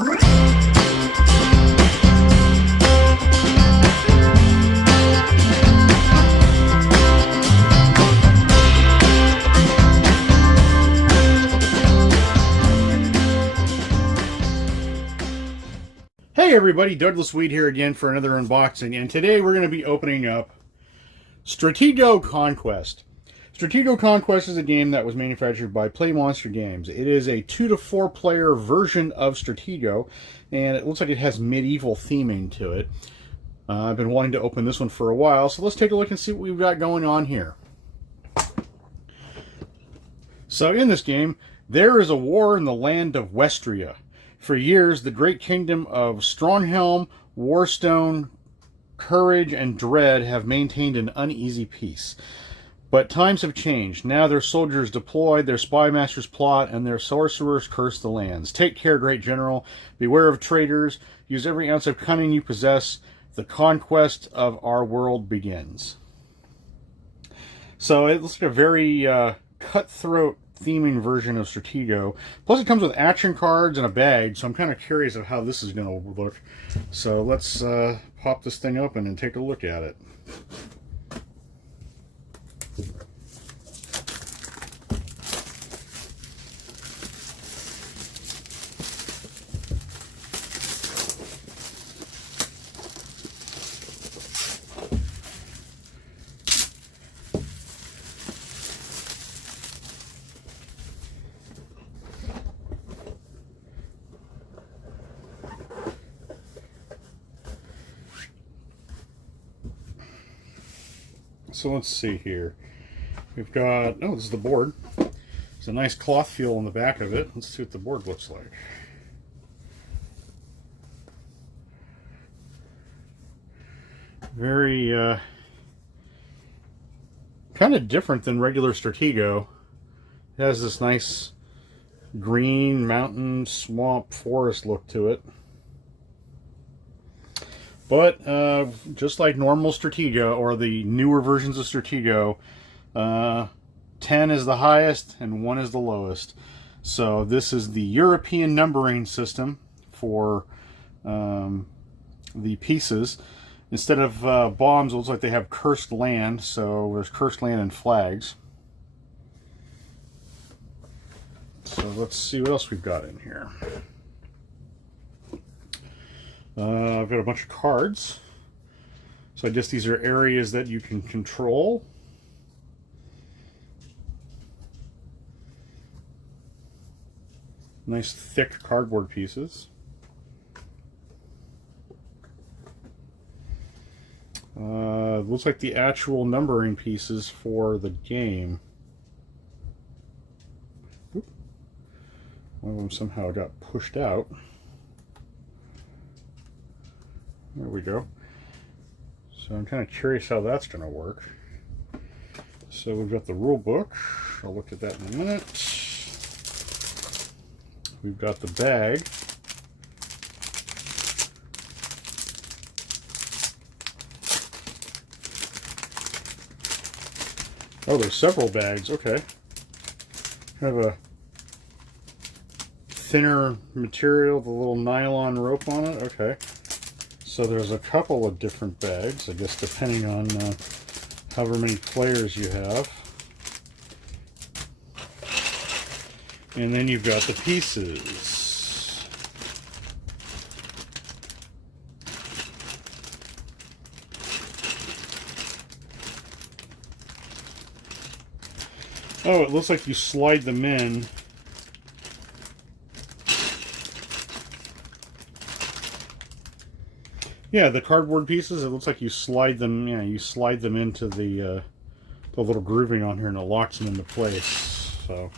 Hey everybody, Douglas Weed here again for another unboxing, and today we're going to be opening up Stratego Conquest. Stratego Conquest is a game that was manufactured by Play Monster Games. It is a 2 to 4 player version of Stratego, and it looks like it has medieval theming to it. I've been wanting to open this one for a while, so let's take a look and see what we've got going on here. So in this game, there is a war in the land of Westria. For years, the great kingdom of Stronghelm, Warstone, Courage, and Dread have maintained an uneasy peace. But times have changed. Now their soldiers deployed, their spy masters plot, and their sorcerers curse the lands. Take care, great general. Beware of traitors. Use every ounce of cunning you possess. The conquest of our world begins. So it looks like a very cutthroat theming version of Stratego. Plus it comes with action cards and a bag, so I'm kind of curious of how this is going to look. So let's pop this thing open and take a look at it. So let's see here. We've got, oh, this is the board. There's a nice cloth feel on the back of it. Let's see what the board looks like. Very, kind of different than regular Stratego. It has this nice green mountain, swamp, forest look to it. But just like normal Stratego, or the newer versions of Stratego, 10 is the highest and 1 is the lowest. So this is the European numbering system for the pieces. Instead of bombs, it looks like they have cursed land. So there's cursed land and flags. So let's see what else we've got in here. I've got a bunch of cards. So I guess these are areas that you can control. Nice thick cardboard pieces. Looks like the actual numbering pieces for the game. Oop. One of them somehow got pushed out. There we go. So I'm kind of curious how that's going to work. So we've got the rule book. I'll look at that in a minute. We've got the bag. Oh, there's several bags. Okay. Kind of a thinner material, the little nylon rope on it. Okay. So there's a couple of different bags, I guess, depending on however many players you have. And then you've got the pieces. Oh, it looks like you slide them in. Yeah, the cardboard pieces, it looks like you slide them, yeah, you slide them into the little grooving on here and it locks them into place. So,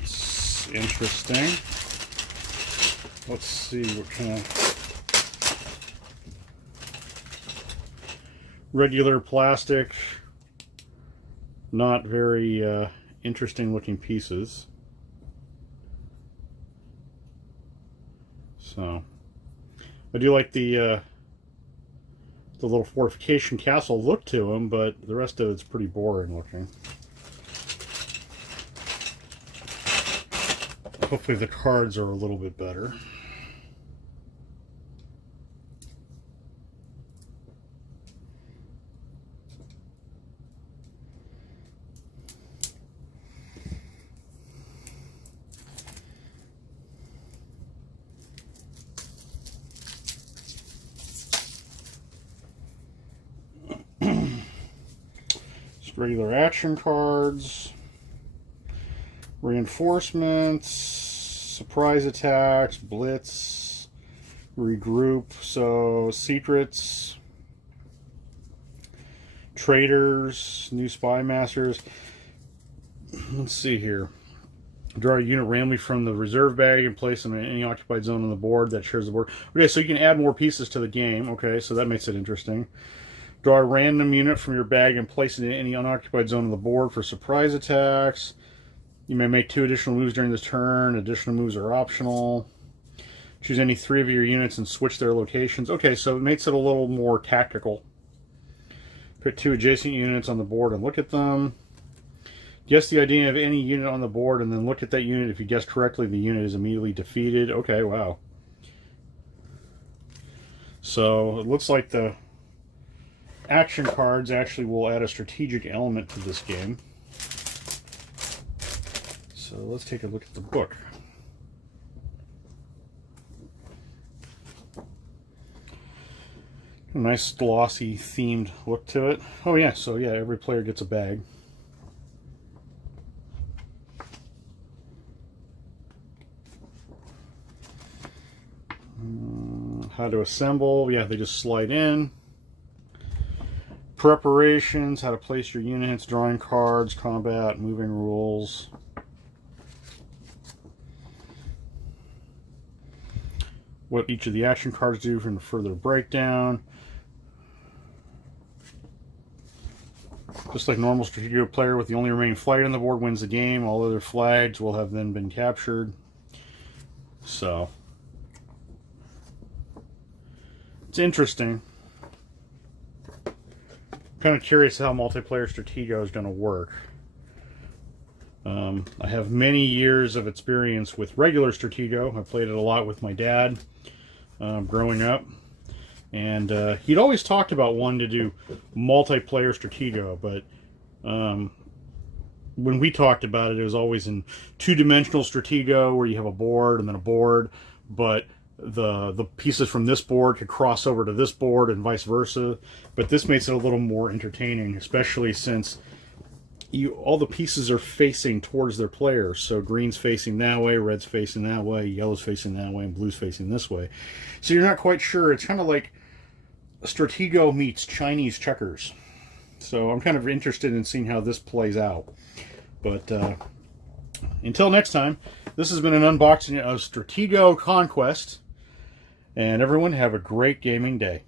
it's interesting. Let's see what kind of regular plastic, not very interesting looking pieces. So, I do like the little fortification castle look to them, but the rest of it's pretty boring looking. Hopefully the cards are a little bit better. regular action cards, reinforcements, surprise attacks, blitz, regroup, so secrets, traders, new spy masters. Let's see here. Draw a unit randomly from the reserve bag and place them in any occupied zone on the board that shares the board. Okay, so you can add more pieces to the game. Okay, so that makes it interesting. Draw a random unit from your bag and place it in any unoccupied zone on the board for surprise attacks. You may make 2 additional moves during this turn. Additional moves are optional. Choose any 3 of your units and switch their locations. Okay, so it makes it a little more tactical. Put 2 adjacent units on the board and look at them. Guess the ID of any unit on the board and then look at that unit. If you guess correctly, the unit is immediately defeated. Okay, wow. So it looks like the action cards actually will add a strategic element to this game. So let's take a look at the book. A nice glossy themed look to it. Oh yeah, so yeah, every player gets a bag. How to assemble, yeah, they just slide in. Preparations, how to place your units, drawing cards, combat, moving rules. What each of the action cards do from the further breakdown. Just like normal strategic player, with the only remaining flag on the board wins the game. All other flags will have then been captured. So it's interesting. Kind of curious how multiplayer Stratego is going to work. I have many years of experience with regular Stratego. I played it a lot with my dad growing up. And he'd always talked about wanting to do multiplayer Stratego, but when we talked about it, it was always in 2-dimensional Stratego where you have a board and then a board, but the pieces from this board could cross over to this board and vice versa. But this makes it a little more entertaining, especially since all the pieces are facing towards their players. So green's facing that way, red's facing that way, yellow's facing that way, and blue's facing this way. So you're not quite sure. It's kind of like Stratego meets Chinese checkers. So I'm kind of interested in seeing how this plays out. But until next time, this has been an unboxing of Stratego Conquest. And everyone have a great gaming day.